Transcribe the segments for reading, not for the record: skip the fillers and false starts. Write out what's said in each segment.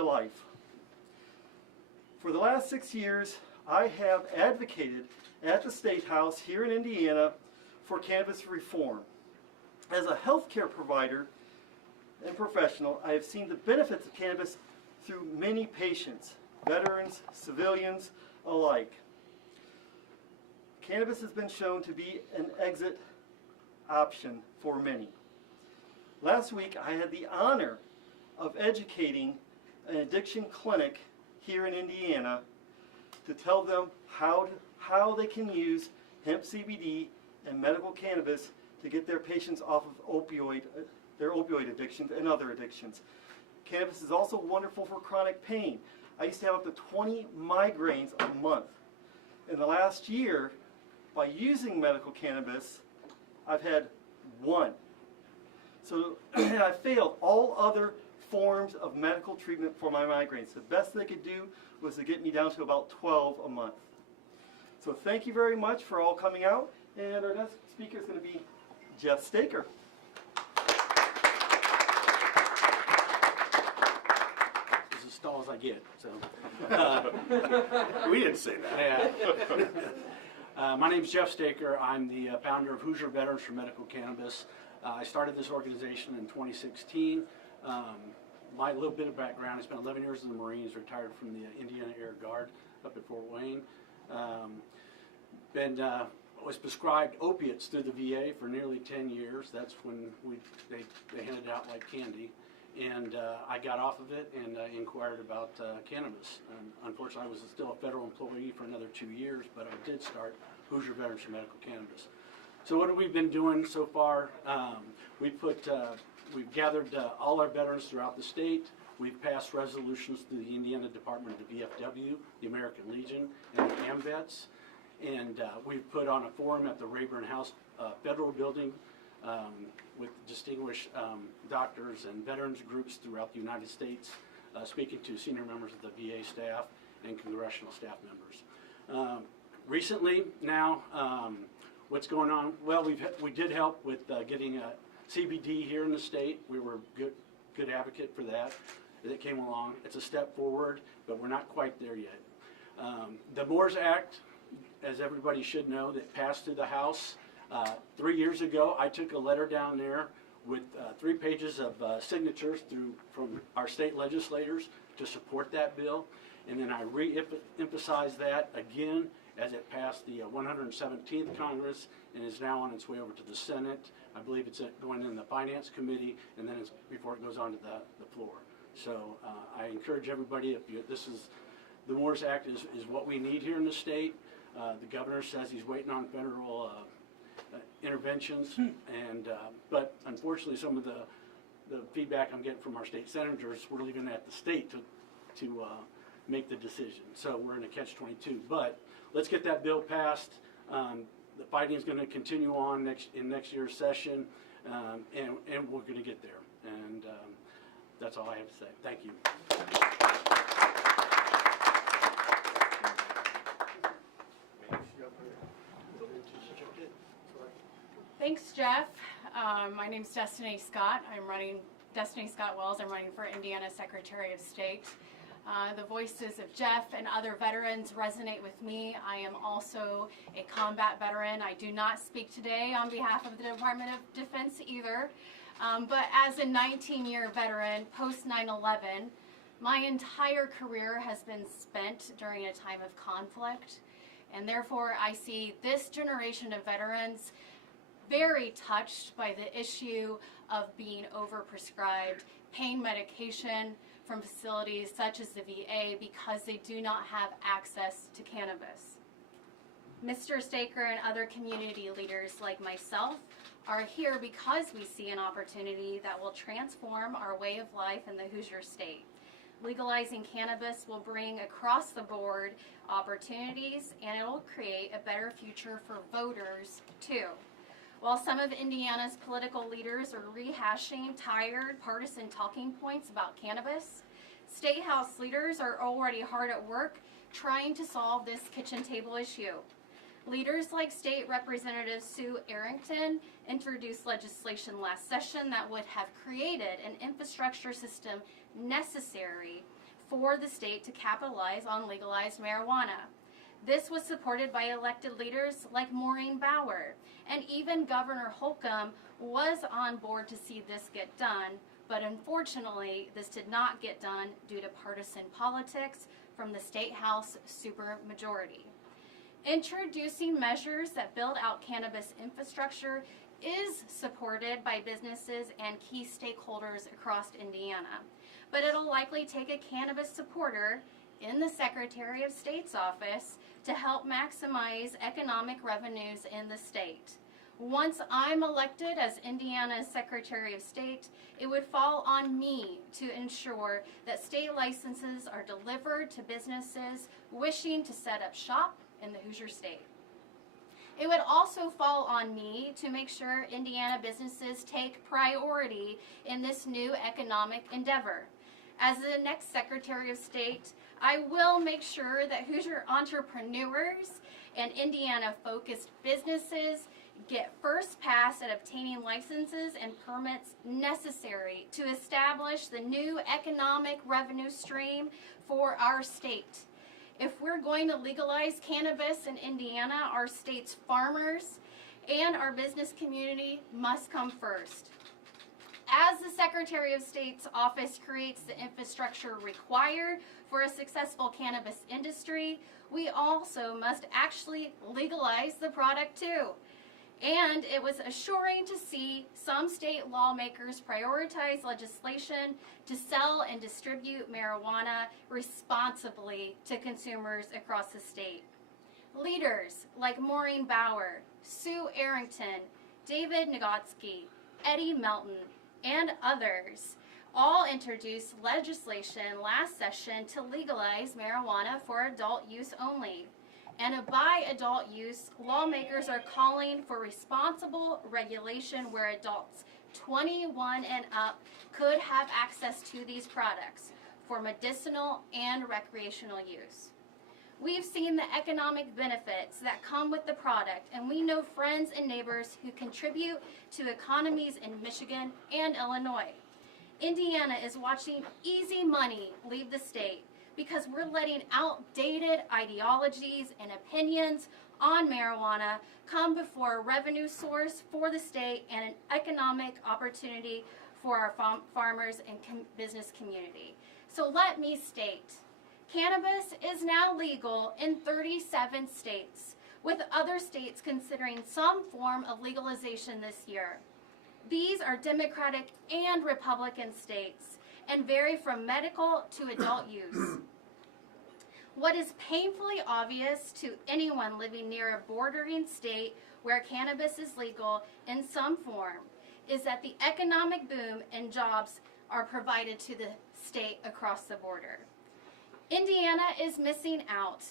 of life. For the last 6 years, I have advocated at the State House here in Indiana for cannabis reform. As a healthcare provider and professional, I have seen the benefits of cannabis through many patients, veterans, civilians alike. Cannabis has been shown to be an exit option for many. Last week, I had the honor of educating an addiction clinic here in Indiana to tell them how they can use hemp CBD and medical cannabis to get their patients off of their opioid addictions and other addictions. Cannabis is also wonderful for chronic pain. I used to have up to 20 migraines a month. In the last year, by using medical cannabis, I've had 1. So I failed all other forms of medical treatment for my migraines. The best they could do was to get me down to about 12 a month. So thank you very much for all coming out, and our next speaker is going to be Jeff Staker. It's as tall as I get, so. We didn't say that. Yeah. My name is Jeff Staker. I'm the founder of Hoosier Veterans for Medical Cannabis. I started this organization in 2016. My little bit of background, I spent 11 years in the Marines, retired from the Indiana Air Guard up at Fort Wayne. Was prescribed opiates through the VA for nearly 10 years. That's when they handed it out like candy. And I got off of it and inquired about cannabis. And unfortunately, I was still a federal employee for another 2 years, but I did start Hoosier Veterans for Medical Cannabis. So what have we been doing so far? We've gathered all our veterans throughout the state. We've passed resolutions through the Indiana Department of the VFW, the American Legion, and the AMVETS. And we've put on a forum at the Rayburn House Federal Building with distinguished doctors and veterans groups throughout the United States, speaking to senior members of the VA staff and congressional staff members. Recently now, what's going on? Well, we did help with getting CBD here in the state. We were good advocate for that. It came along. It's a step forward, but we're not quite there yet. The MORES Act, as everybody should know, that passed through the House 3 years ago. I took a letter down there with 3 pages of signatures from our state legislators to support that bill, and then I re-emphasized that again as it passed the 117th Congress and is now on its way over to the Senate. I believe it's going in the Finance Committee, and then before it goes on to the floor. So I encourage everybody, the MORES Act is what we need here in the state. The governor says he's waiting on federal interventions, but unfortunately some of the feedback I'm getting from our state senators, we're leaving it at the state to make the decision. So we're in a catch-22. But let's get that bill passed. The fighting is going to continue on in next year's session, and we're going to get there. And that's all I have to say. Thank you. Thanks, Jeff. My name's Destiny Scott. Destiny Scott Wells. I'm running for Indiana Secretary of State. The voices of Jeff and other veterans resonate with me. I am also a combat veteran. I do not speak today on behalf of the Department of Defense either. But as a 19-year veteran, post 9/11, my entire career has been spent during a time of conflict. And therefore, I see this generation of veterans very touched by the issue of being overprescribed pain medication from facilities such as the VA because they do not have access to cannabis. Mr. Staker and other community leaders like myself are here because we see an opportunity that will transform our way of life in the Hoosier State. Legalizing cannabis will bring across the board opportunities, and it will create a better future for voters too. While some of Indiana's political leaders are rehashing tired partisan talking points about cannabis, State House leaders are already hard at work trying to solve this kitchen table issue. Leaders like State Representative Sue Arrington introduced legislation last session that would have created an infrastructure system necessary for the state to capitalize on legalized marijuana. This was supported by elected leaders like Maureen Bauer, and even Governor Holcomb was on board to see this get done, but unfortunately this did not get done due to partisan politics from the State House supermajority. Introducing measures that build out cannabis infrastructure is supported by businesses and key stakeholders across Indiana, but it'll likely take a cannabis supporter in the Secretary of State's office to help maximize economic revenues in the state. Once I'm elected as Indiana's Secretary of State, it would fall on me to ensure that state licenses are delivered to businesses wishing to set up shop in the Hoosier State. It would also fall on me to make sure Indiana businesses take priority in this new economic endeavor. As the next Secretary of State, I will make sure that Hoosier entrepreneurs and Indiana-focused businesses get first pass at obtaining licenses and permits necessary to establish the new economic revenue stream for our state. If we're going to legalize cannabis in Indiana, our state's farmers and our business community must come first. As the Secretary of State's office creates the infrastructure required for a successful cannabis industry, we also must actually legalize the product too. And it was assuring to see some state lawmakers prioritize legislation to sell and distribute marijuana responsibly to consumers across the state. Leaders like Maureen Bauer, Sue Arrington, David Nagotsky, Eddie Melton, and others all introduced legislation last session to legalize marijuana for adult use only. And by adult use, lawmakers are calling for responsible regulation where adults 21 and up could have access to these products for medicinal and recreational use. We've seen the economic benefits that come with the product, and we know friends and neighbors who contribute to economies in Michigan and Illinois. Indiana is watching easy money leave the state because we're letting outdated ideologies and opinions on marijuana come before a revenue source for the state and an economic opportunity for our farmers and business community. So let me state, cannabis is now legal in 37 states, with other states considering some form of legalization this year. These are Democratic and Republican states and vary from medical to adult use. What is painfully obvious to anyone living near a bordering state where cannabis is legal in some form is that the economic boom and jobs are provided to the state across the border. Indiana is missing out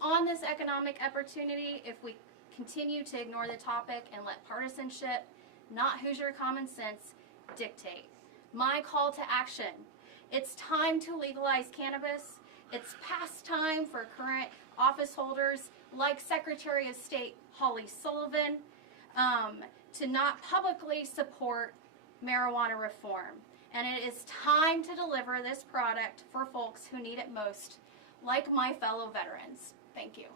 on this economic opportunity if we continue to ignore the topic and let partisanship, not Hoosier common sense, dictate. My call to action: it's time to legalize cannabis. It's past time for current office holders like Secretary of State Holly Sullivan to not publicly support marijuana reform. And it is time to deliver this product for folks who need it most, like my fellow veterans. Thank you.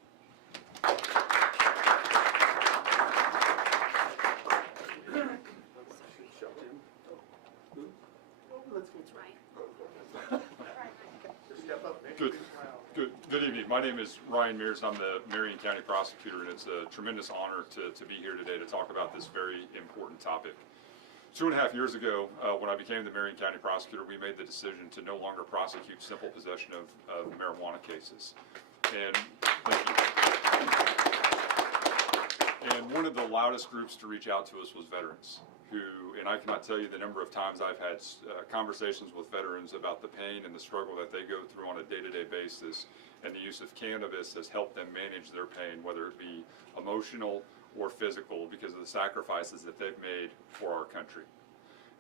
Good evening. My name is Ryan Mears. I'm the Marion County Prosecutor, and it's a tremendous honor to be here today to talk about this very important topic. 2.5 years ago, when I became the Marion County Prosecutor, we made the decision to no longer prosecute simple possession of marijuana cases. And one of the loudest groups to reach out to us was veterans, and I cannot tell you the number of times I've had conversations with veterans about the pain and the struggle that they go through on a day-to-day basis, and the use of cannabis has helped them manage their pain, whether it be emotional or physical, because of the sacrifices that they've made for our country.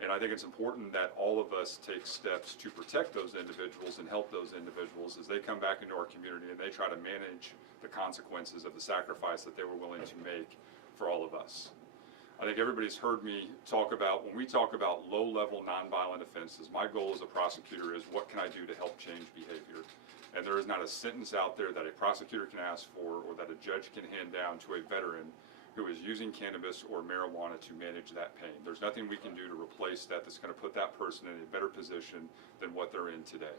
And I think it's important that all of us take steps to protect those individuals and help those individuals as they come back into our community and they try to manage the consequences of the sacrifice that they were willing to make for all of us. I think everybody's heard me talk about, when we talk about low-level nonviolent offenses, my goal as a prosecutor is what can I do to help change behavior? and there is not a sentence out there that a prosecutor can ask for or that a judge can hand down to a veteran who is using cannabis or marijuana to manage that pain. There's nothing we can do to replace that that's going to put that person in a better position than what they're in today.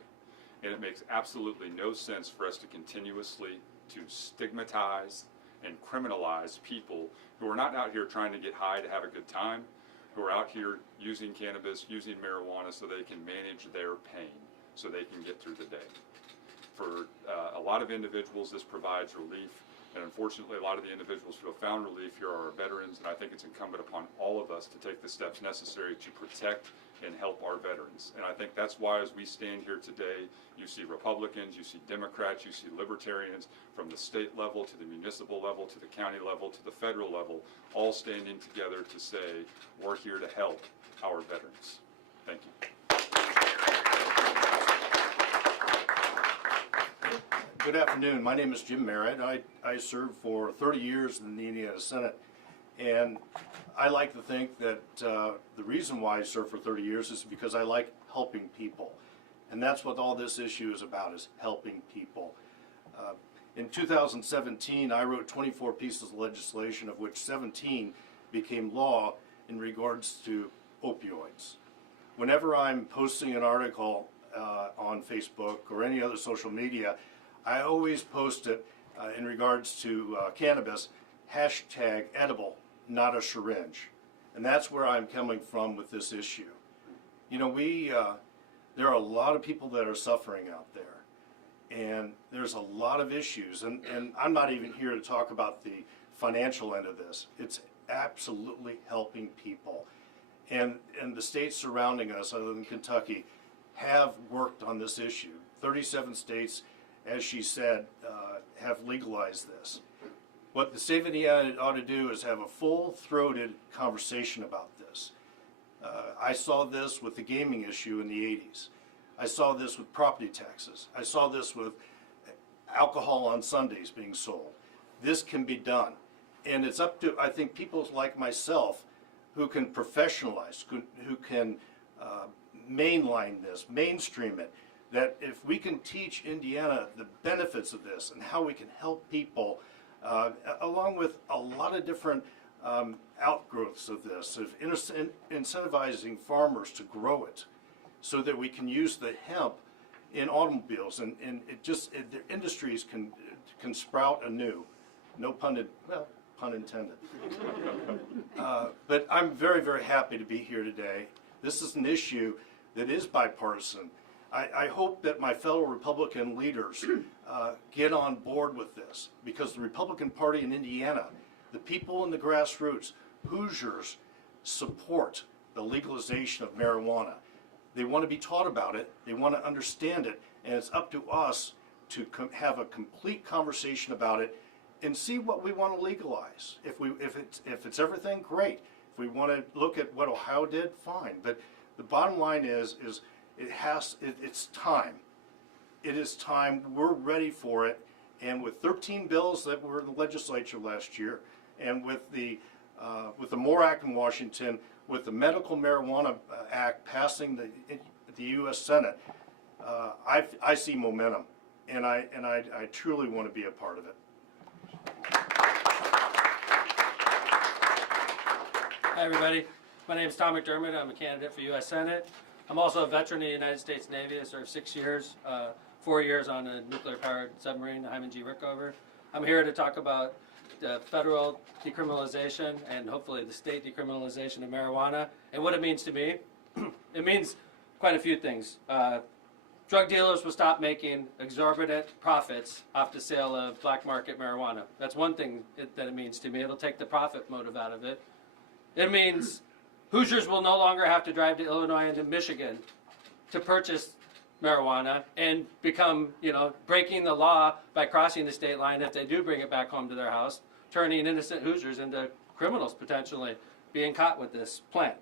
And it makes absolutely no sense for us to continuously to stigmatize and criminalize people who are not out here trying to get high to have a good time, who are out here using cannabis, using marijuana so they can manage their pain, so they can get through the day. For a lot of individuals, this provides relief, and unfortunately, a lot of the individuals who have found relief here are our veterans, and I think it's incumbent upon all of us to take the steps necessary to protect and help our veterans. And I think that's why, as we stand here today, you see Republicans, you see Democrats, you see Libertarians, from the state level to the municipal level to the county level to the federal level, all standing together to say, we're here to help our veterans. Thank you. Good afternoon. My name is Jim Merritt. I served for 30 years in the Indiana Senate, and I like to think that the reason why I served for 30 years is because I like helping people, and that's what all this issue is about, is helping people. In 2017, I wrote 24 pieces of legislation, of which 17 became law in regards to opioids. Whenever I'm posting an article on Facebook or any other social media, I always post it in regards to cannabis, hashtag edible, not a syringe. And that's where I'm coming from with this issue. You know, there are a lot of people that are suffering out there. And there's a lot of issues. And I'm not even here to talk about the financial end of this. It's absolutely helping people. And the states surrounding us, other than Kentucky, have worked on this issue. 37 states, as she said, have legalized this. What the state of Indiana ought to do is have a full-throated conversation about this. I saw this with the gaming issue in the 80s. I saw this with property taxes. I saw this with alcohol on Sundays being sold. This can be done. And it's up to, I think, people like myself who can professionalize, who can mainline this, mainstream it, that if we can teach Indiana the benefits of this and how we can help people, along with a lot of different outgrowths of this, of incentivizing farmers to grow it so that we can use the hemp in automobiles, and the industries can sprout anew. No pun intended. But I'm very, very happy to be here today. This is an issue that is bipartisan. I hope that my fellow Republican leaders get on board with this, because the Republican Party in Indiana, the people in the grassroots, Hoosiers, support the legalization of marijuana. They want to be taught about it, they want to understand it, and it's up to us to have a complete conversation about it and see what we want to legalize. If it's everything, great. If we want to look at what Ohio did, fine. But the bottom line is it's time. It is time. We're ready for it. And with 13 bills that were in the legislature last year, and with the MORE Act in Washington, with the Medical Marijuana Act passing the U.S. Senate, I see momentum, and I truly want to be a part of it. Hi everybody, my name is Tom Mcdermott. I'm a candidate for U.S. Senate. I'm also a veteran of the United States Navy. I served 6 years, 4 years on a nuclear-powered submarine, the Hyman G. Rickover. I'm here to talk about the federal decriminalization and hopefully the state decriminalization of marijuana and what it means to me. It means quite a few things. Drug dealers will stop making exorbitant profits off the sale of black market marijuana. That's one thing that it means to me. It'll take the profit motive out of it. It means Hoosiers will no longer have to drive to Illinois and to Michigan to purchase marijuana and become, breaking the law by crossing the state line if they do bring it back home to their house, turning innocent Hoosiers into criminals potentially being caught with this plant.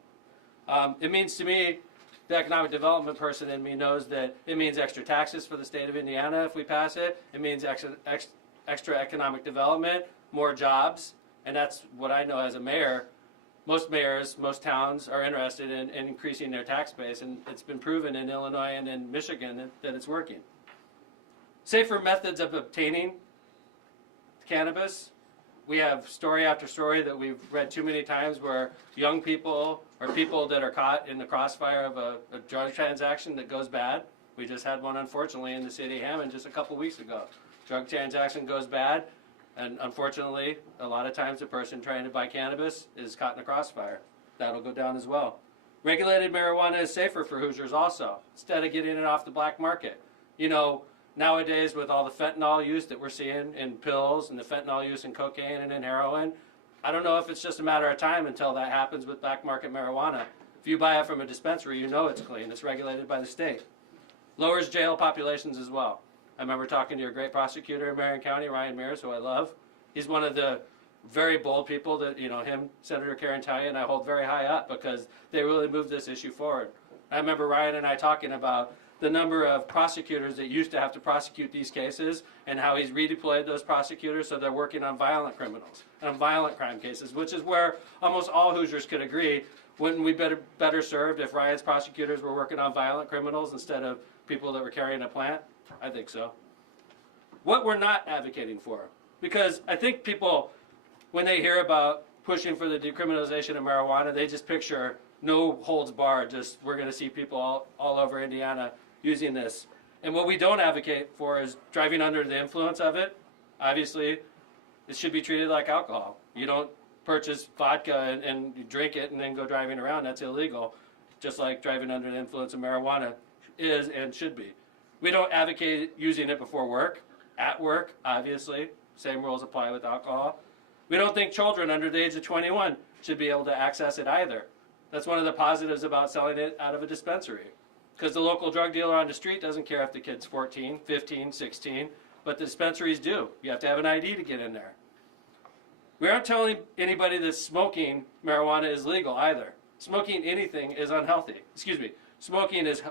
It means to me, the economic development person in me knows that it means extra taxes for the state of Indiana if we pass it. It means extra economic development, more jobs, and that's what I know as a mayor. Most mayors, most towns are interested in increasing their tax base, and it's been proven in Illinois and in Michigan that it's working. safer methods of obtaining cannabis. We have story after story that we've read too many times where young people or people that are caught in the crossfire of a drug transaction that goes bad. We just had one, unfortunately, in the city of Hammond just a couple weeks ago. Drug transaction goes bad, and unfortunately, a lot of times the person trying to buy cannabis is caught in a crossfire. That'll go down as well. Regulated marijuana is safer for Hoosiers also, instead of getting it off the black market. You know, nowadays with all the fentanyl use that we're seeing in pills and the fentanyl use in cocaine and in heroin, I don't know if it's just a matter of time until that happens with black market marijuana. If you buy it from a dispensary, you know it's clean. It's regulated by the state. Lowers jail populations as well. I remember talking to your great prosecutor in Marion County, Ryan Mears, who I love. He's one of the very bold people that, you know, him, Senator Karen Talia, and I hold very high up because they really moved this issue forward. I remember Ryan and I talking about the number of prosecutors that used to have to prosecute these cases and how he's redeployed those prosecutors so they're working on violent criminals and on violent crime cases, which is where almost all Hoosiers could agree. Wouldn't we better served if Ryan's prosecutors were working on violent criminals instead of people that were carrying a plant? I think so. What we're not advocating for, because I think people, when they hear about pushing for the decriminalization of marijuana, they just picture no holds barred, just we're going to see people all over Indiana using this. And what we don't advocate for is driving under the influence of it. Obviously, it should be treated like alcohol. You don't purchase vodka and you drink it and then go driving around. That's illegal, just like driving under the influence of marijuana is and should be. We don't advocate using it before work, at work, obviously. Same rules apply with alcohol. We don't think children under the age of 21 should be able to access it either. That's one of the positives about selling it out of a dispensary. Because the local drug dealer on the street doesn't care if the kid's 14, 15, 16, but the dispensaries do. You have to have an ID to get in there. We aren't telling anybody that smoking marijuana is legal either. Smoking anything is unhealthy. Excuse me. Smoking is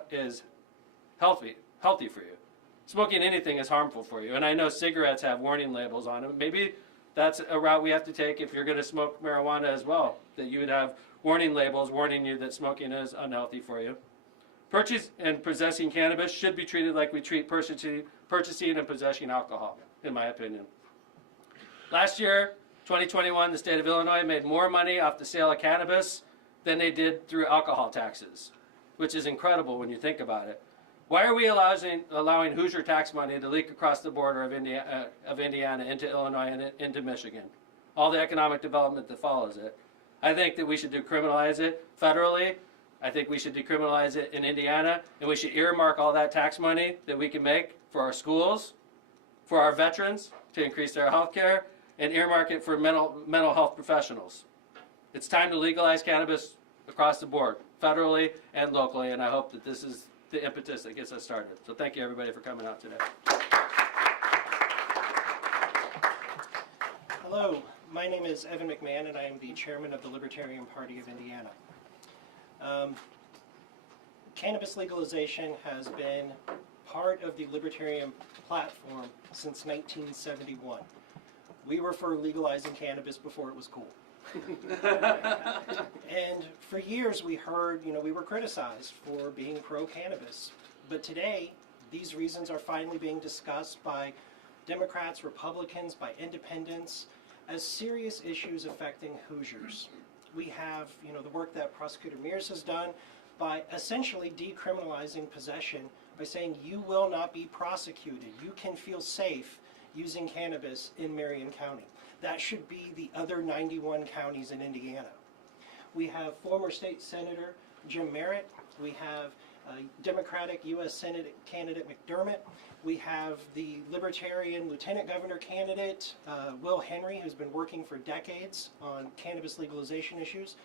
healthy for you. Smoking anything is harmful for you. And I know cigarettes have warning labels on them. Maybe that's a route we have to take if you're going to smoke marijuana as well, that you would have warning labels warning you that smoking is unhealthy for you. Purchase and possessing cannabis should be treated like we treat purchasing and possessing alcohol, in my opinion. Last year, 2021, the state of Illinois made more money off the sale of cannabis than they did through alcohol taxes, which is incredible when you think about it. Why are we allowing Hoosier tax money to leak across the border of Indiana into Illinois and into Michigan? All the economic development that follows it. I think that we should decriminalize it federally. I think we should decriminalize it in Indiana, and we should earmark all that tax money that we can make for our schools, for our veterans to increase their health care, and earmark it for mental health professionals. It's time to legalize cannabis across the board, federally and locally, and I hope that this is the impetus that gets us started. So thank you everybody for coming out today. Hello, my name is Evan McMahon and I am the chairman of the Libertarian Party of Indiana. Cannabis legalization has been part of the Libertarian platform since 1971. We were for legalizing cannabis before it was cool. And for years we heard, we were criticized for being pro-cannabis. But today, these reasons are finally being discussed by Democrats, Republicans, by independents, as serious issues affecting Hoosiers. We have, the work that Prosecutor Mears has done by essentially decriminalizing possession by saying you will not be prosecuted. You can feel safe using cannabis in Marion County. That should be the other 91 counties in Indiana. We have former state senator Jim Merritt. We have Democratic U.S. Senate candidate Mcdermott. We have the Libertarian Lieutenant Governor candidate Will Henry, who's been working for decades on cannabis legalization issues.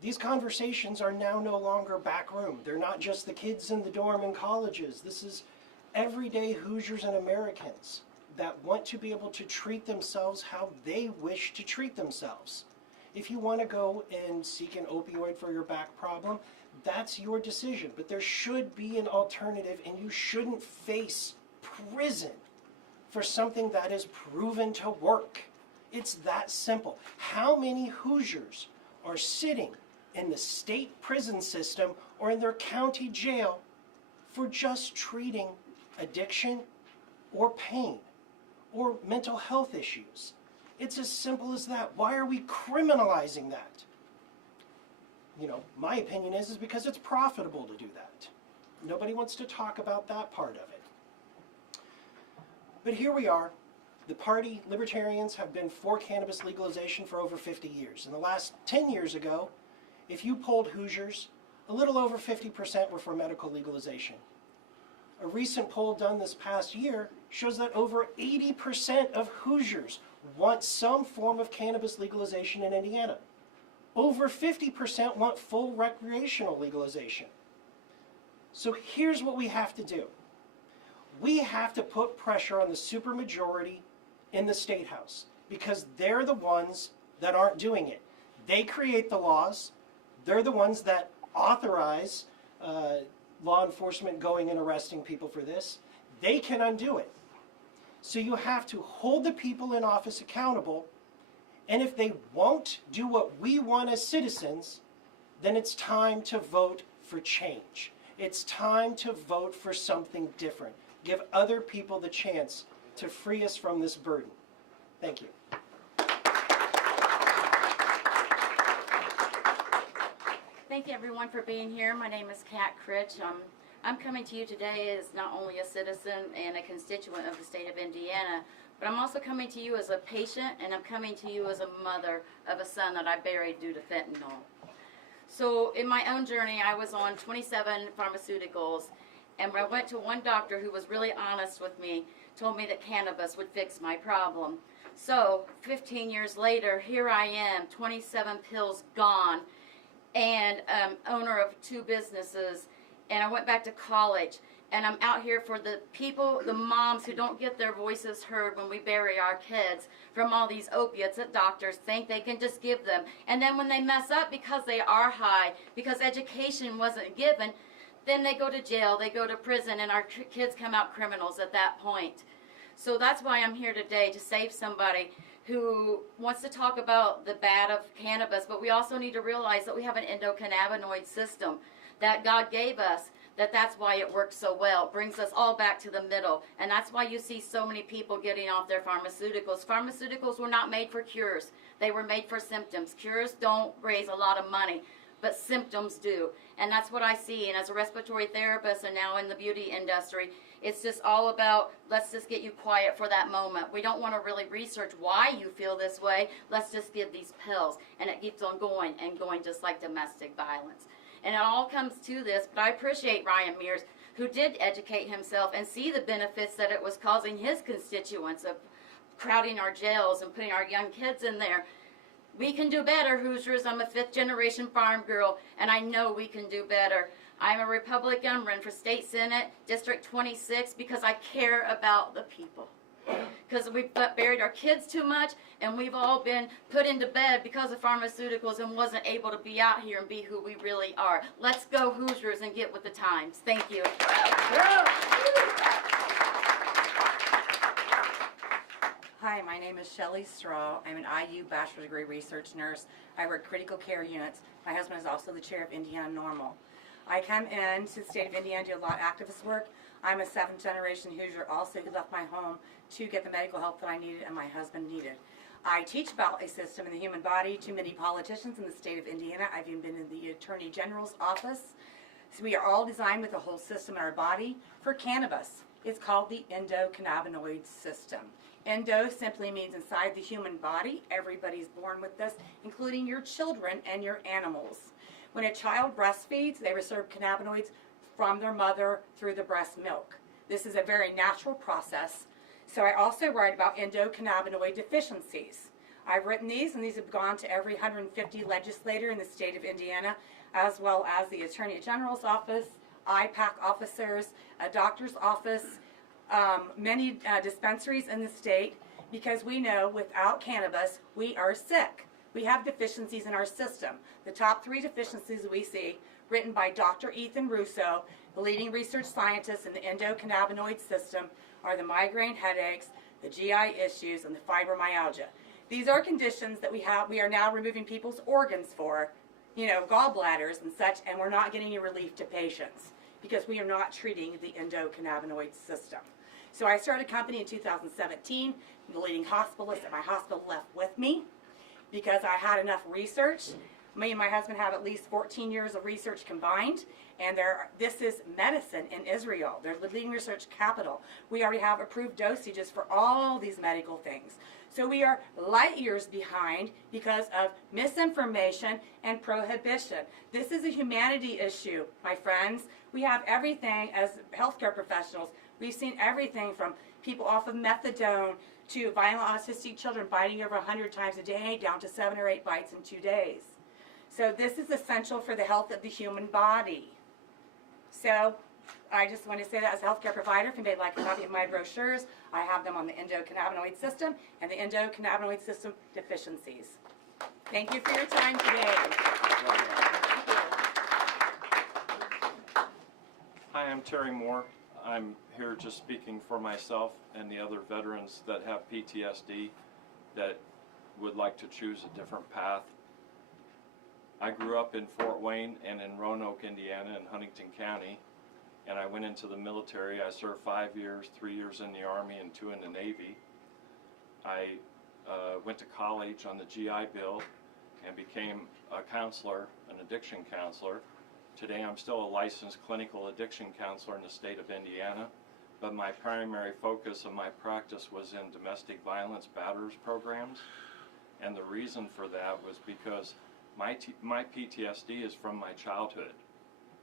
These conversations are now no longer backroom. They're not just the kids in the dorm in colleges. This is everyday Hoosiers and Americans that want to be able to treat themselves how they wish to treat themselves. If you want to go and seek an opioid for your back problem, that's your decision. But there should be an alternative, and you shouldn't face prison for something that is proven to work. It's that simple. How many Hoosiers are sitting in the state prison system or in their county jail for just treating addiction or pain or mental health issues. It's as simple as that. Why are we criminalizing that? You know, my opinion is because it's profitable to do that. Nobody wants to talk about that part of it. But here we are. The party, libertarians, have been for cannabis legalization for over 50 years. In the last 10 years ago, if you polled Hoosiers, a little over 50% were for medical legalization. A recent poll done this past year shows that over 80% of Hoosiers want some form of cannabis legalization in Indiana. Over 50% want full recreational legalization. So here's what we have to do. We have to put pressure on the supermajority in the State House because they're the ones that aren't doing it. They create the laws. They're the ones that authorize law enforcement going and arresting people for this. They can undo it. So you have to hold the people in office accountable, and if they won't do what we want as citizens, then it's time to vote for change. It's time to vote for something different. Give other people the chance to free us from this burden. Thank you. Thank you everyone for being here. My name is Kat Critch. I'm coming to you today as not only a citizen and a constituent of the state of Indiana, but I'm also coming to you as a patient, and I'm coming to you as a mother of a son that I buried due to fentanyl. So in my own journey, I was on 27 pharmaceuticals, and when I went to one doctor who was really honest with me, told me that cannabis would fix my problem. So 15 years later, here I am, 27 pills gone, and owner of 2 businesses, and I went back to college, and I'm out here for the people, the moms who don't get their voices heard when we bury our kids from all these opiates that doctors think they can just give them. And then when they mess up because they are high, because education wasn't given, then they go to jail, they go to prison, and our kids come out criminals at that point. So that's why I'm here today, to save somebody who wants to talk about the bad of cannabis, but we also need to realize that we have an endocannabinoid system that God gave us, that's why it works so well. It brings us all back to the middle, and that's why you see so many people getting off their pharmaceuticals. Pharmaceuticals were not made for cures. They were made for symptoms. Cures don't raise a lot of money, but symptoms do, and that's what I see. And as a respiratory therapist and now in the beauty industry, it's just all about, let's just get you quiet for that moment. We don't want to really research why you feel this way. Let's just give these pills, and it keeps on going and going, just like domestic violence. And it all comes to this, but I appreciate Ryan Mears, who did educate himself and see the benefits that it was causing his constituents of crowding our jails and putting our young kids in there. We can do better, Hoosiers. I'm a 5th-generation farm girl, and I know we can do better. I'm a Republican. I'm running for State Senate, District 26, because I care about the people. Because we've buried our kids too much, and we've all been put into bed because of pharmaceuticals and wasn't able to be out here and be who we really are. Let's go, Hoosiers, and get with the times. Thank you. Hi, my name is Shelley Straw. I'm an IU bachelor's degree research nurse. I work critical care units. My husband is also the chair of Indiana Normal. I come in to the state of Indiana to do a lot of activist work. I'm a 7th-generation Hoosier also who left my home to get the medical help that I needed and my husband needed. I teach about a system in the human body to many politicians in the state of Indiana. I've even been in the Attorney General's office. So we are all designed with a whole system in our body for cannabis. It's called the endocannabinoid system. Endo simply means inside the human body. Everybody's born with this, including your children and your animals. When a child breastfeeds, they receive cannabinoids from their mother through the breast milk. This is a very natural process. So I also write about endocannabinoid deficiencies. I've written these, and these have gone to every 150 legislator in the state of Indiana, as well as the Attorney General's office, IPAC officers, a doctor's office, many dispensaries in the state, because we know without cannabis, we are sick. We have deficiencies in our system. The top 3 deficiencies we see, written by Dr. Ethan Russo, the leading research scientist in the endocannabinoid system, are the migraine headaches, the GI issues, and the fibromyalgia. These are conditions that we are now removing people's organs for, gallbladders and such, and we're not getting any relief to patients because we are not treating the endocannabinoid system. So I started a company in 2017. The leading hospitalist at my hospital left with me because I had enough research. Me and my husband have at least 14 years of research combined, and this is medicine in Israel. They're the leading research capital. We already have approved dosages for all these medical things. So we are light years behind because of misinformation and prohibition. This is a humanity issue, my friends. We have everything as healthcare professionals. We've seen everything from people off of methadone to violent autistic children biting over 100 times a day down to 7 or 8 bites in 2 days. So this is essential for the health of the human body. So I just want to say that as a healthcare provider, if anybody would like a copy of my brochures, I have them on the endocannabinoid system and the endocannabinoid system deficiencies. Thank you for your time today. Hi, I'm Terry Moore. I'm here just speaking for myself and the other veterans that have PTSD that would like to choose a different path. I grew up in Fort Wayne and in Roanoke, Indiana, in Huntington County, and I went into the military. I served 5 years, 3 years in the Army and 2 in the Navy. I went to college on the GI Bill and became a counselor, an addiction counselor. Today I'm still a licensed clinical addiction counselor in the state of Indiana, but my primary focus of my practice was in domestic violence batters programs, and the reason for that was because my PTSD is from my childhood.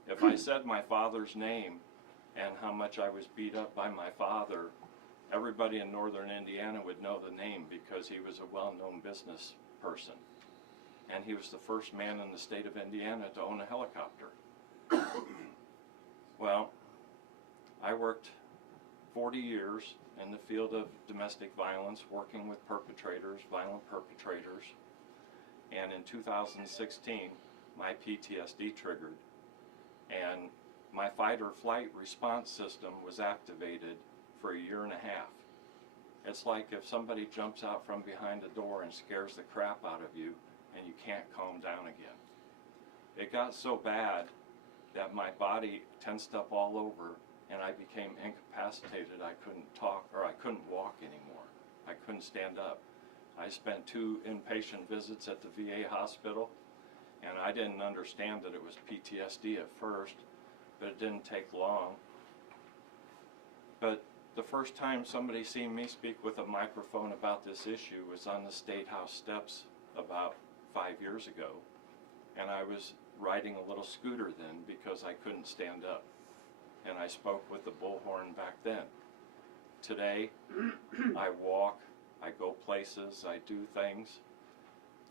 If I said my father's name and how much I was beat up by my father, everybody in northern Indiana would know the name because he was a well-known business person. And he was the first man in the state of Indiana to own a helicopter. Well, I worked 40 years in the field of domestic violence, working with perpetrators, violent perpetrators. And in 2016, my PTSD triggered, and my fight or flight response system was activated for a year and a half. It's like if somebody jumps out from behind a door and scares the crap out of you, and you can't calm down again. It got so bad that my body tensed up all over, and I became incapacitated. I couldn't talk, or I couldn't walk anymore. I couldn't stand up. I spent 2 inpatient visits at the VA hospital, and I didn't understand that it was PTSD at first, but it didn't take long. But the first time somebody seen me speak with a microphone about this issue was on the State House steps about 5 years ago, and I was riding a little scooter then because I couldn't stand up, and I spoke with the bullhorn back then. Today, I walk, I go places, I do things.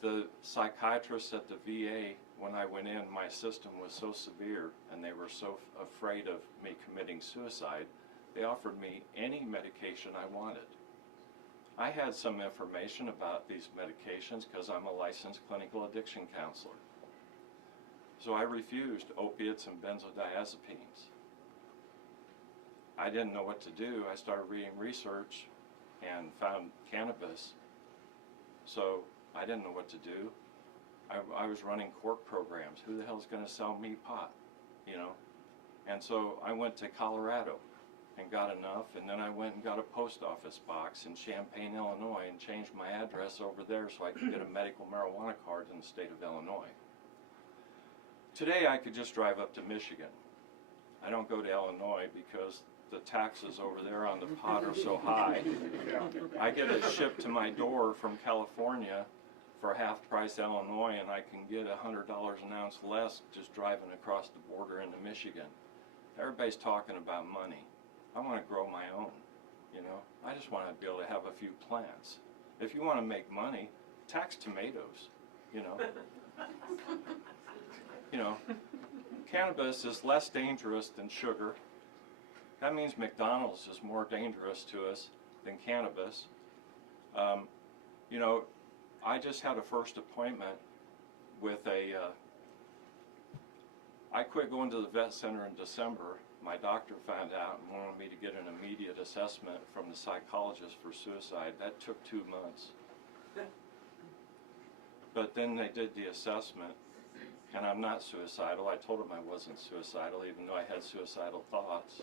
The psychiatrists at the VA, when I went in, my system was so severe and they were so afraid of me committing suicide, they offered me any medication I wanted. I had some information about these medications because I'm a licensed clinical addiction counselor. So I refused opiates and benzodiazepines. I didn't know what to do. I started reading research and found cannabis. So I didn't know what to do. I was running court programs. Who the hell's going to sell me pot, you know? And so I went to Colorado and got enough, and then I went and got a post office box in Champaign, Illinois, and changed my address over there so I could get a medical marijuana card in the state of Illinois. Today I could just drive up to Michigan. I don't go to Illinois because the taxes over there on the pot are so high. I get it shipped to my door from California for half price Illinois, and I can get $100 an ounce less just driving across the border into Michigan. Everybody's talking about money. I want to grow my own, you know. I just want to be able to have a few plants. If you want to make money, tax tomatoes, you know. You know, cannabis is less dangerous than sugar. That means McDonald's is more dangerous to us than cannabis. You know, I just had a first appointment with I quit going to the vet center in December. My doctor found out and wanted me to get an immediate assessment from the psychologist for suicide. That took 2 months. But then they did the assessment, and I'm not suicidal. I told him I wasn't suicidal, even though I had suicidal thoughts.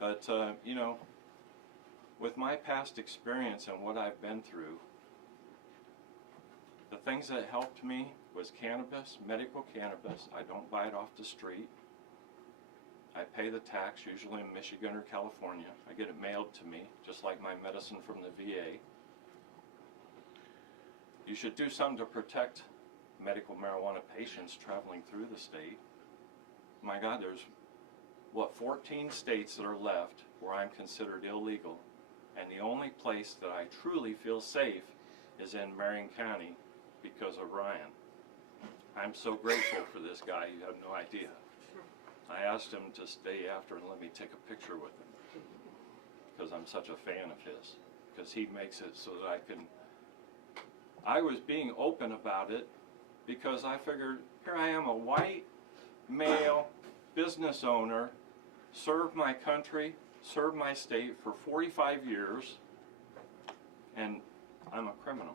But, you know, with my past experience and what I've been through, the things that helped me was cannabis, medical cannabis. I don't buy it off the street. I pay the tax, usually in Michigan or California. I get it mailed to me, just like my medicine from the VA. You should do something to protect medical marijuana patients traveling through the state. My God, there's, what, 14 states that are left where I'm considered illegal, and the only place that I truly feel safe is in Marion County because of Ryan. I'm so grateful for this guy, you have no idea. I asked him to stay after and let me take a picture with him because I'm such a fan of his, because he makes it so that I can. I was being open about it because I figured, here I am, a white male business owner, served my country, served my state for 45 years, and I'm a criminal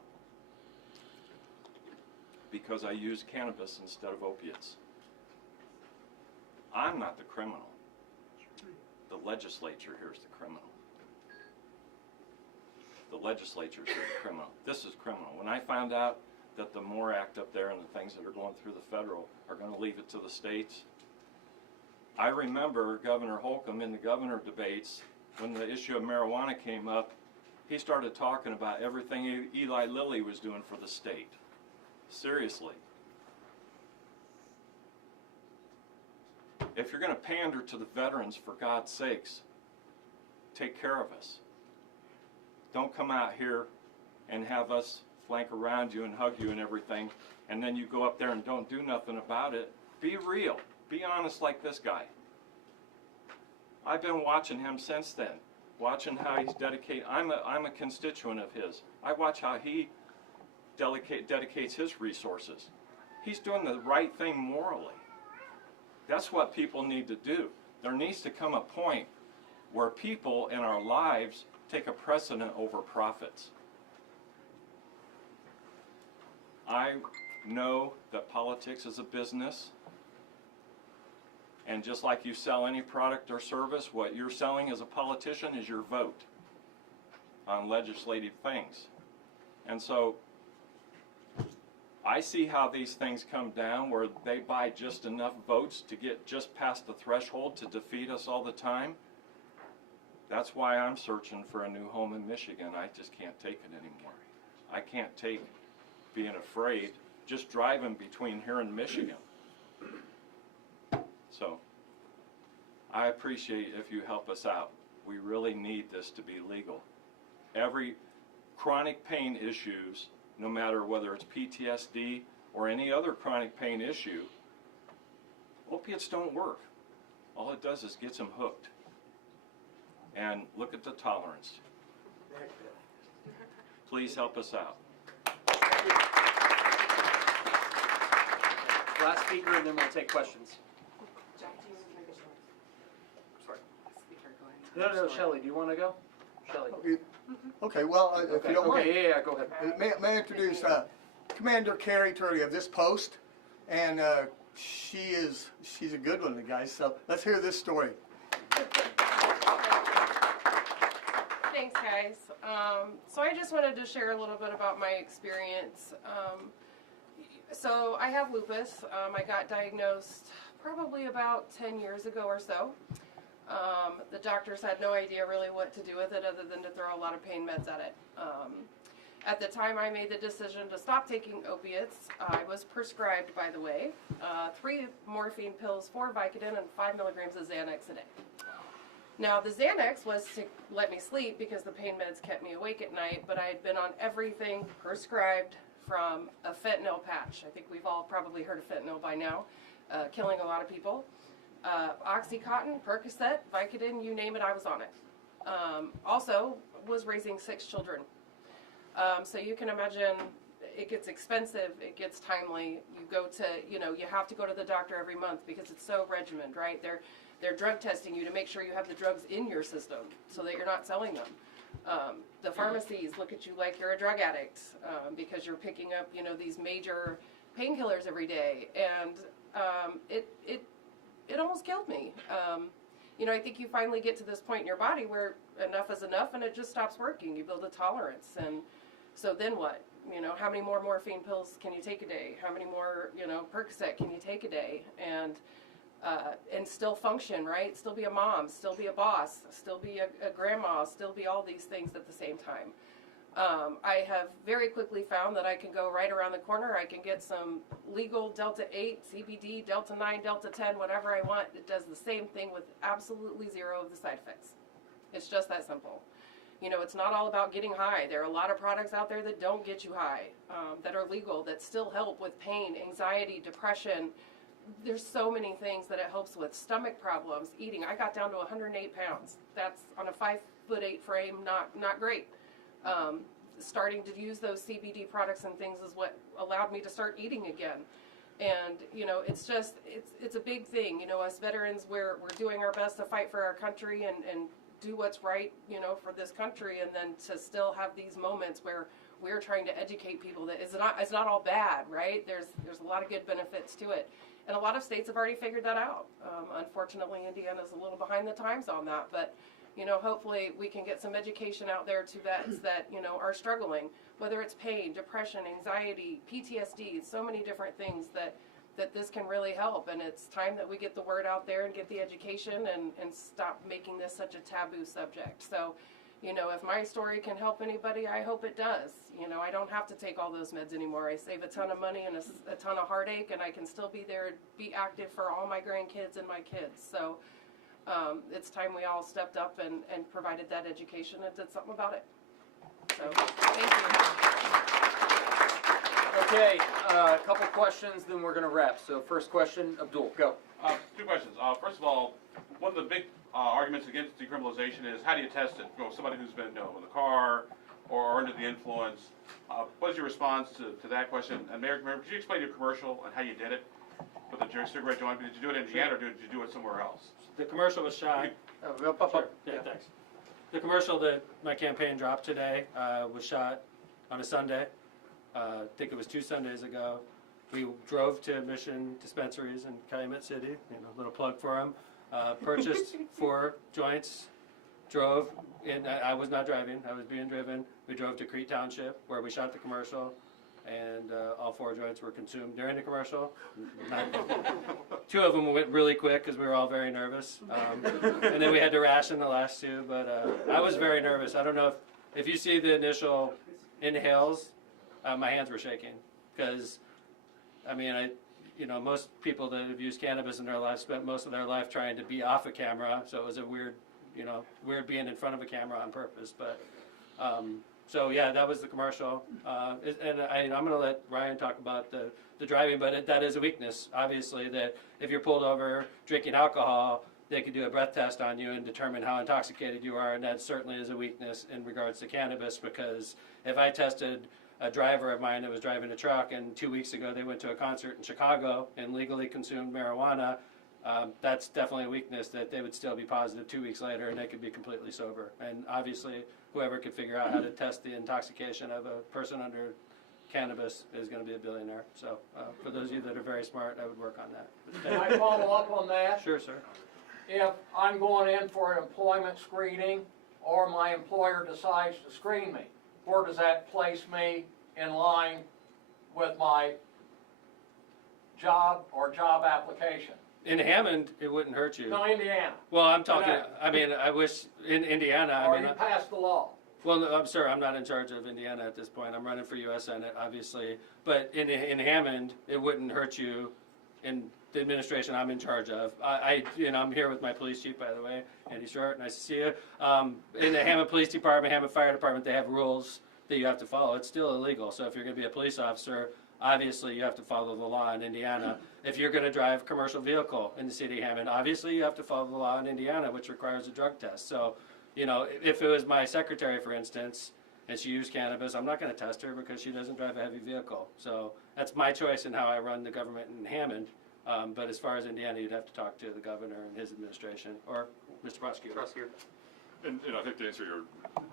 because I use cannabis instead of opiates. I'm not the criminal. The legislature here is the criminal. The legislature is the criminal. This is criminal. When I found out that the MORE Act up there and the things that are going through the federal are going to leave it to the states, I remember Governor Holcomb in the governor debates, when the issue of marijuana came up, he started talking about everything Eli Lilly was doing for the state. Seriously. If you're going to pander to the veterans, for God's sakes, take care of us. Don't come out here and have us flank around you and hug you and everything, and then you go up there and don't do nothing about it. Be real. Be honest like this guy. I've been watching him since then, watching how he's dedicated. I'm a constituent of his. I watch how he dedicates his resources. He's doing the right thing morally. That's what people need to do. There needs to come a point where people in our lives take a precedent over profits. I know that politics is a business, and just like you sell any product or service, what you're selling as a politician is your vote on legislative things. And so I see how these things come down where they buy just enough votes to get just past the threshold to defeat us all the time. That's why I'm searching for a new home in Michigan. I just can't take it anymore. I can't take being afraid just driving between here and Michigan. So I appreciate if you help us out. We really need this to be legal. Every chronic pain issues, no matter whether it's PTSD or any other chronic pain issue, opiates don't work. All it does is gets them hooked. And look at the tolerance. Please help us out. Last speaker, and then we'll take questions. Sorry. No, Shelley, do you want to go? Shelley. Okay, well, if you don't mind. Okay, yeah, go ahead. May I introduce Commander Carrie Turley of this post, and she's a good one, guys. So let's hear this story. Thanks, guys. So I just wanted to share a little bit about my experience. So I have lupus. I got diagnosed probably about 10 years ago or so. The doctors had no idea really what to do with it other than to throw a lot of pain meds at it. At the time I made the decision to stop taking opiates, I was prescribed, by the way, 3 morphine pills, 4 Vicodin, and 5 milligrams of Xanax a day. Now the Xanax was to let me sleep because the pain meds kept me awake at night, but I had been on everything prescribed from a fentanyl patch. I think we've all probably heard of fentanyl by now, killing a lot of people. Oxycontin, Percocet, Vicodin, you name it, I was on it. Also was raising 6 children. So you can imagine it gets expensive, it gets timely. You go to, you have to go to the doctor every month because it's so regimented, right? They're drug testing you to make sure you have the drugs in your system so that you're not selling them. The pharmacies look at you like you're a drug addict because you're picking up, these major painkillers every day, and it almost killed me. you know, I think you finally get to this point in your body where enough is enough and it just stops working. You build a tolerance. And so then what? You know, how many more morphine pills can you take a day? How many more, you know, Percocet can you take a day? And still function, right? Still be a mom, still be a boss, still be a grandma, still be all these things at the same time. I have very quickly found that I can go right around the corner. I can get some legal Delta 8, CBD, Delta 9, Delta 10, whatever I want. It does the same thing with absolutely zero of the side effects. It's just that simple. You know, it's not all about getting high. There are a lot of products out there that don't get you high, that are legal, that still help with pain, anxiety, depression. There's so many things that it helps with. Stomach problems, eating. I got down to 108 pounds. That's on a 5'8" frame, not great. Starting to use those CBD products and things is what allowed me to start eating again. And, you know, it's just, it's a big thing. You know, us veterans, we're doing our best to fight for our country and do what's right, you know, for this country, and then to still have these moments where we're trying to educate people that it's not all bad, right? There's a lot of good benefits to it. And a lot of states have already figured that out. Unfortunately, Indiana's a little behind the times on that, but you know, hopefully we can get some education out there to vets that, you know, are struggling, whether it's pain, depression, anxiety, PTSD, so many different things that this can really help. And it's time that we get the word out there and get the education and stop making this such a taboo subject. So, you know, if my story can help anybody, I hope it does. You know, I don't have to take all those meds anymore. I save a ton of money and a ton of heartache, and I can still be there, be active for all my grandkids and my kids. So it's time we all stepped up and provided that education and did something about it. So, thank you. Okay, a couple questions, then we're going to wrap. So first question, Abdul, go. Two questions. First of all, one of the big arguments against decriminalization is how do you test it? You know, somebody who's been in the car or under the influence. What is your response to that question? And Mayor, could you explain your commercial and how you did it with the cigarette joint? Did you do it in Indiana or did you do it somewhere else? The commercial was shot. Sure. Yeah, thanks. The commercial that my campaign dropped today was shot on a Sunday. I think it was 2 Sundays ago. We drove to Mission Dispensaries in Calumet City, you know, little plug for them. Purchased 4 joints, drove, and I was not driving, I was being driven. We drove to Crete Township where we shot the commercial, and all 4 joints were consumed during the commercial. 2 of them went really quick because we were all very nervous. And then we had to ration the last 2, but I was very nervous. I don't know if you see the initial inhales, my hands were shaking because, I mean, you know, most people that have used cannabis in their life spent most of their life trying to be off a camera, so it was a weird, you know, weird being in front of a camera on purpose. But so yeah, that was the commercial, and I'm going to let Ryan talk about the driving, but that is a weakness, obviously, that if you're pulled over drinking alcohol, they could do a breath test on you and determine how intoxicated you are, and that certainly is a weakness in regards to cannabis, because if I tested a driver of mine that was driving a truck, and 2 weeks ago they went to a concert in Chicago and legally consumed marijuana, that's definitely a weakness, that they would still be positive 2 weeks later and they could be completely sober. And obviously, whoever could figure out how to test the intoxication of a person under cannabis is going to be a billionaire. So for those of you that are very smart, I would work on that. Can I follow up on that? Sure, sir. If I'm going in for an employment screening or my employer decides to screen me, where does that place me in line with my job or job application? In Hammond, it wouldn't hurt you. No, Indiana. Well, I'm talking, I mean, I wish in Indiana. Or you passed the law. Well, no, I'm sorry, I'm not in charge of Indiana at this point. I'm running for U.S. Senate, obviously. But in Hammond, it wouldn't hurt you in the administration I'm in charge of. I'm here with my police chief, by the way, Andy Short. Nice to see you. In the Hammond Police Department, Hammond Fire Department, they have rules that you have to follow. It's still illegal. So if you're going to be a police officer, obviously you have to follow the law in Indiana. If you're going to drive a commercial vehicle in the city of Hammond, obviously you have to follow the law in Indiana, which requires a drug test. So, you know, if it was my secretary, for instance, and she used cannabis, I'm not going to test her because she doesn't drive a heavy vehicle. So that's my choice in how I run the government in Hammond. But as far as Indiana, you'd have to talk to the governor and his administration, or Mr. Prosecutor. And I think to answer your,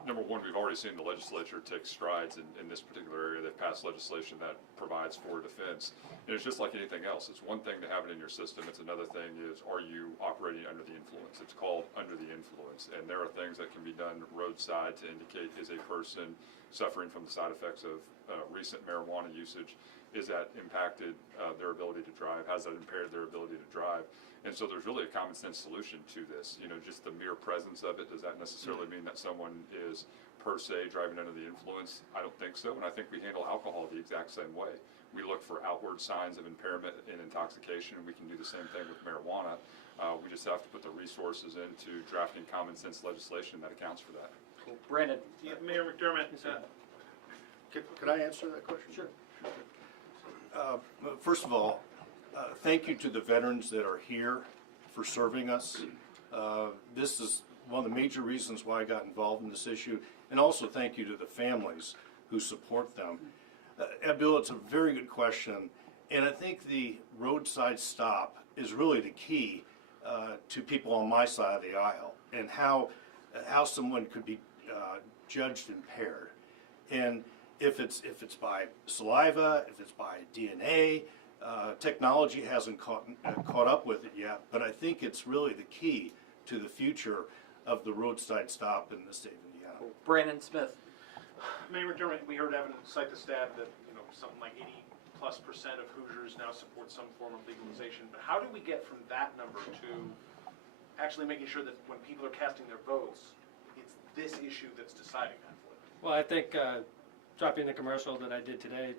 number one, we've already seen the legislature take strides in this particular area. They've passed legislation that provides for defense. And it's just like anything else. It's one thing to have it in your system. It's another thing is, are you operating under the influence? It's called under the influence. And there are things that can be done roadside to indicate, is a person suffering from the side effects of recent marijuana usage? Is that impacted their ability to drive? Has that impaired their ability to drive? And so there's really a common sense solution to this. You know, just the mere presence of it, does that necessarily mean that someone is per se driving under the influence? I don't think so, and I think we handle alcohol the exact same way. We look for outward signs of impairment and intoxication, and we can do the same thing with marijuana. We just have to put the resources into drafting common sense legislation that accounts for that. Cool. Brandon. Mayor McDermott, Could I answer that question? Sure. First of all, thank you to the veterans that are here for serving us. This is one of the major reasons why I got involved in this issue, and also thank you to the families who support them. Abdul, it's a very good question, and I think the roadside stop is really the key to people on my side of the aisle, and how someone could be judged impaired. And if it's by saliva, if it's by DNA, technology hasn't caught up with it yet, but I think it's really the key to the future of the roadside stop in the state of Indiana. Brandon Smith. Mayor McDermott, we heard evidence cite the stat that something like 80+% of Hoosiers now support some form of legalization. But how do we get from that number to actually making sure that when people are casting their votes, it's this issue that's deciding that for them? Well, I think dropping the commercial that I did today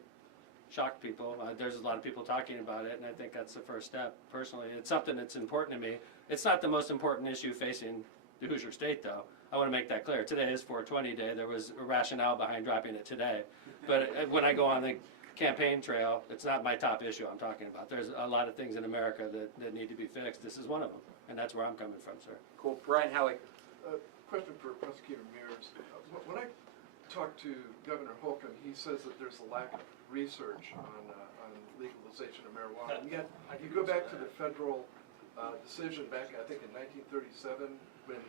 shocked people. There's a lot of people talking about it, and I think that's the first step. Personally, it's something that's important to me. It's not the most important issue facing the Hoosier State, though. I want to make that clear. Today is 420 Day. There was a rationale behind dropping it today. But when I go on the campaign trail, it's not my top issue I'm talking about. There's a lot of things in America that need to be fixed. This is one of them, and that's where I'm coming from, sir. Cool. Brian Howie. Question for Prosecutor Mears. When I talked to Governor Holcomb, he says that there's a lack of research on legalization of marijuana. And yet, you go back to the federal decision back, I think, in 1937, when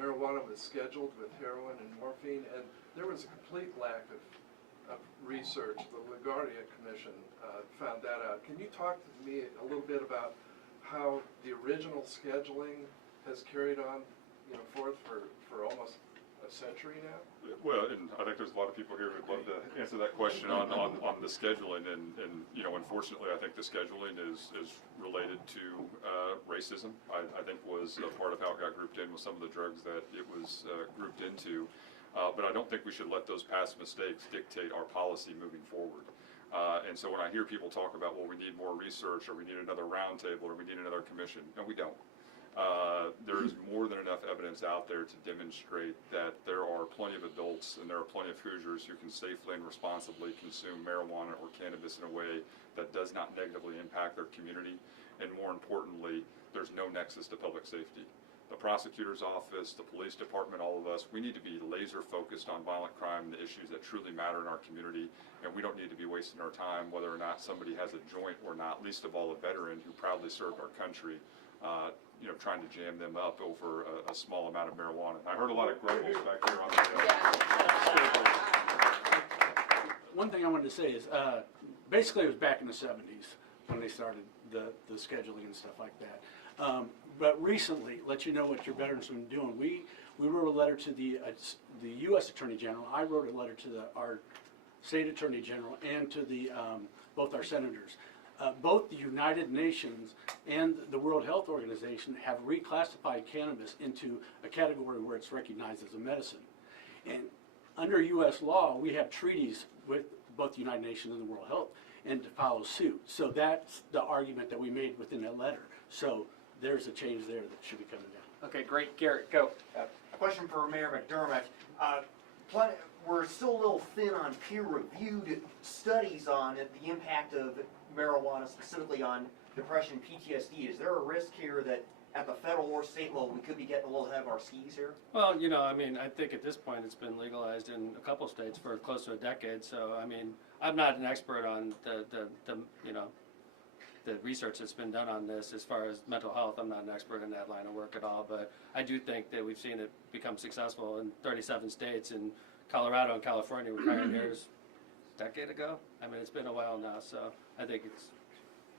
marijuana was scheduled with heroin and morphine, and there was a complete lack of research. The LaGuardia Commission found that out. Can you talk to me a little bit about how the original scheduling has carried on, forth for almost a century now? Well, and I think there's a lot of people here who'd love to answer that question on the scheduling, and unfortunately, I think the scheduling is related to racism. I think was a part of how it got grouped in with some of the drugs that it was grouped into. But I don't think we should let those past mistakes dictate our policy moving forward. And so when I hear people talk about, well, we need more research, or we need another roundtable, or we need another commission, no, we don't. There is more than enough evidence out there to demonstrate that there are plenty of adults and there are plenty of Hoosiers who can safely and responsibly consume marijuana or cannabis in a way that does not negatively impact their community. And more importantly, there's no nexus to public safety. The prosecutor's office, the police department, all of us, we need to be laser focused on violent crime and the issues that truly matter in our community. And we don't need to be wasting our time whether or not somebody has a joint or not, least of all a veteran who proudly served our country. Trying to jam them up over a small amount of marijuana. I heard a lot of grumbles back here on the One thing I wanted to say is, basically it was back in the 70s when they started the scheduling and stuff like that. But recently, let you know what your veterans have been doing. We wrote a letter to the U.S. Attorney General. I wrote a letter to our State Attorney General and to both our senators. Both the United Nations and the World Health Organization have reclassified cannabis into a category where it's recognized as a medicine. And under U.S. law, we have treaties with both the United Nations and the World Health, and to follow suit. So that's the argument that we made within that letter. So there's a change there that should be coming down. Okay, great. Garrett, go. Question for Mayor McDermott. We're still a little thin on peer-reviewed studies on the impact of marijuana, specifically on depression, PTSD. Is there a risk here that at the federal or state level we could be getting a little ahead of our skis here? Well, I think at this point it's been legalized in a couple states for close to a decade. So, I'm not an expert on the the research that's been done on this as far as mental health. I'm not an expert in that line of work at all, but I do think that we've seen it become successful in 37 states, and Colorado and California were pioneers a decade ago. I mean, it's been a while now, so I think it's,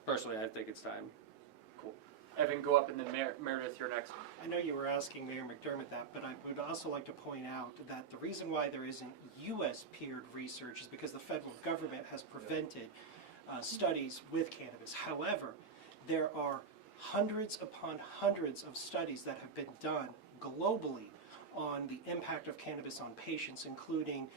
personally, I think it's time. Cool. Evan, go up, and then Meredith, you're next. I know you were asking Mayor McDermott that, but I would also like to point out that the reason why there isn't U.S. peered research is because the federal government has prevented studies with cannabis. However, there are hundreds upon hundreds of studies that have been done globally on the impact of cannabis on patients, including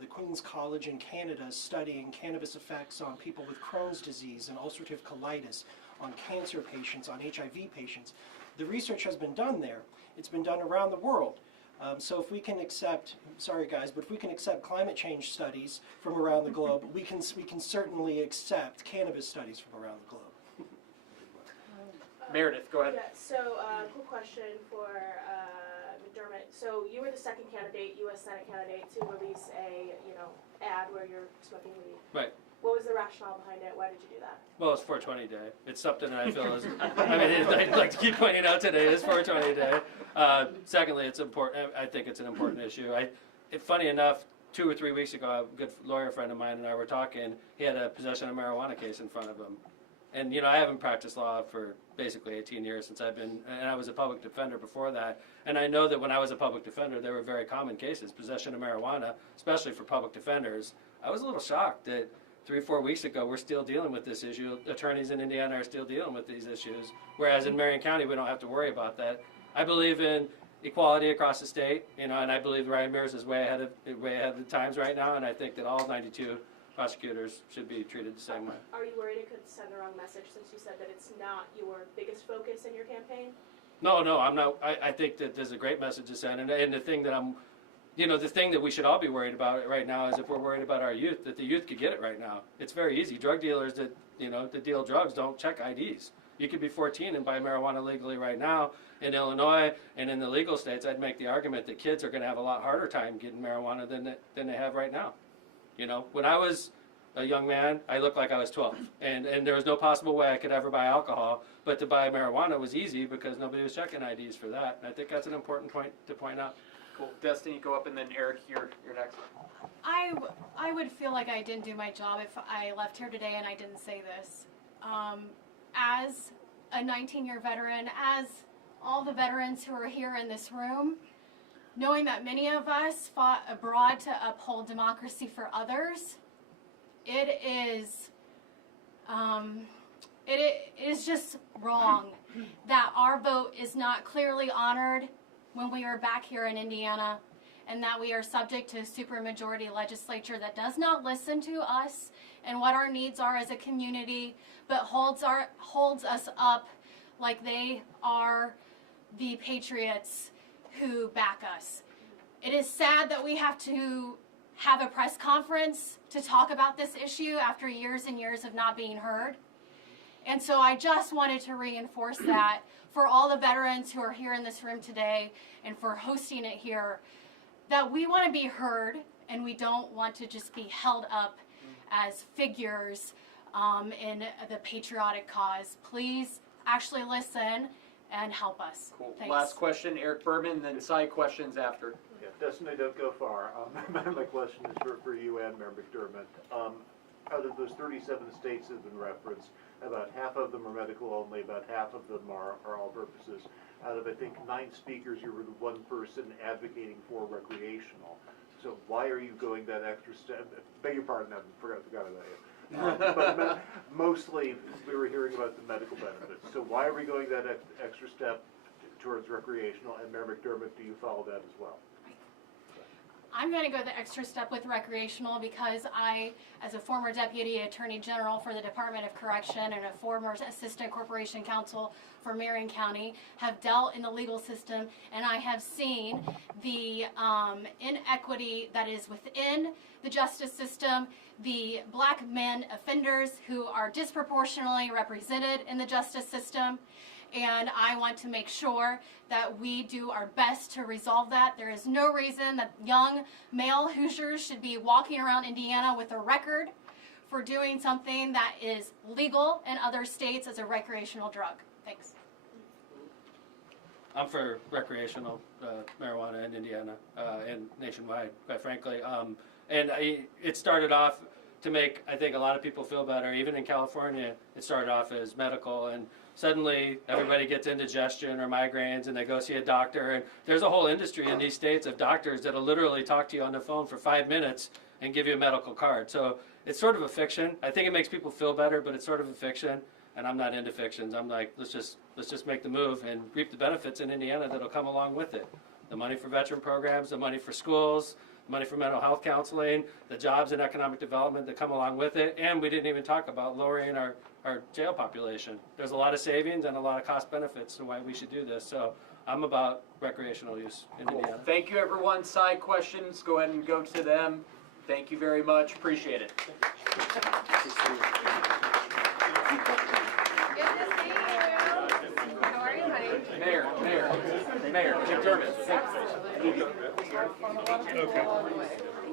the Queen's College in Canada studying cannabis effects on people with Crohn's disease and ulcerative colitis, on cancer patients, on HIV patients. The research has been done there. It's been done around the world. So if we can accept, sorry guys, but if we can accept climate change studies from around the globe, we can certainly accept cannabis studies from around the globe. Meredith, go ahead. Yeah, so quick question for McDermott. So you were the second candidate, U.S. Senate candidate, to release a ad where you're smoking weed. Right. What was the rationale behind it? Why did you do that? Well, it's 420 Day. It's something that I feel is, I mean, I'd like to keep pointing out today, it's 420 Day. Secondly, it's important, I think it's an important issue. Funny enough, 2 or 3 weeks ago, a good lawyer friend of mine and I were talking, he had a possession of marijuana case in front of him. And, I haven't practiced law for basically 18 years since and I was a public defender before that. And I know that when I was a public defender, there were very common cases, possession of marijuana, especially for public defenders. I was a little shocked that 3 or 4 weeks ago, we're still dealing with this issue. Attorneys in Indiana are still dealing with these issues, whereas in Marion County, we don't have to worry about that. I believe in equality across the state, and I believe Ryan Mears is way ahead of the times right now, and I think that all 92 prosecutors should be treated the same way. Are you worried it could send the wrong message since you said that it's not your biggest focus in your campaign? No, I'm not. I think that there's a great message to send, and the thing that the thing that we should all be worried about right now is if we're worried about our youth, that the youth could get it right now. It's very easy. Drug dealers that deal drugs don't check IDs. You could be 14 and buy marijuana legally right now. In Illinois and in the legal states, I'd make the argument that kids are going to have a lot harder time getting marijuana than they have right now. When I was a young man, I looked like I was 12, and there was no possible way I could ever buy alcohol, but to buy marijuana was easy because nobody was checking IDs for that. And I think that's an important point to point out. Cool. Destiny, go up, and then Eric, you're next. I would feel like I didn't do my job if I left here today and I didn't say this. As a 19-year veteran, as all the veterans who are here in this room, knowing that many of us fought abroad to uphold democracy for others, it is just wrong that our vote is not clearly honored when we are back here in Indiana, and that we are subject to a supermajority legislature that does not listen to us and what our needs are as a community, but holds us up like they are the patriots who back us. It is sad that we have to have a press conference to talk about this issue after years and years of not being heard. And so I just wanted to reinforce that for all the veterans who are here in this room today and for hosting it here, that we want to be heard and we don't want to just be held up as figures in the patriotic cause. Please actually listen and help us. Cool. Thanks. Last question, Eric Berman, then side questions after. Yeah, Destiny, don't go far. My question is for you and Mayor McDermott. Out of those 37 states that have been referenced, about half of them are medical only, about half of them are all purposes. Out of, I think, 9 speakers, you were the one person advocating for recreational. So why are you going that extra step? Beg your pardon, I forgot about you. But mostly, we were hearing about the medical benefits. So why are we going that extra step towards recreational? And Mayor McDermott, do you follow that as well? I'm going to go the extra step with recreational because I, as a former Deputy Attorney General for the Department of Correction and a former Assistant Corporation Counsel for Marion County, have dealt in the legal system, and I have seen the inequity that is within the justice system, the black men offenders who are disproportionately represented in the justice system. And I want to make sure that we do our best to resolve that. There is no reason that young male Hoosiers should be walking around Indiana with a record for doing something that is legal in other states as a recreational drug. Thanks. I'm for recreational marijuana in Indiana and nationwide, quite frankly. It started off to make, I think, a lot of people feel better. Even in California, it started off as medical, and suddenly everybody gets indigestion or migraines and they go see a doctor. And there's a whole industry in these states of doctors that'll literally talk to you on the phone for 5 minutes and give you a medical card. So it's sort of a fiction. I think it makes people feel better, but it's sort of a fiction. And I'm not into fictions. I'm like, let's just make the move and reap the benefits in Indiana that'll come along with it. The money for veteran programs, the money for schools, the money for mental health counseling, the jobs and economic development that come along with it. And we didn't even talk about lowering our jail population. There's a lot of savings and a lot of cost benefits to why we should do this. So I'm about recreational use in Indiana. Thank you, everyone. Side questions, go ahead and go to them. Thank you very much. Appreciate it. Mayor, Mcdermott. Okay.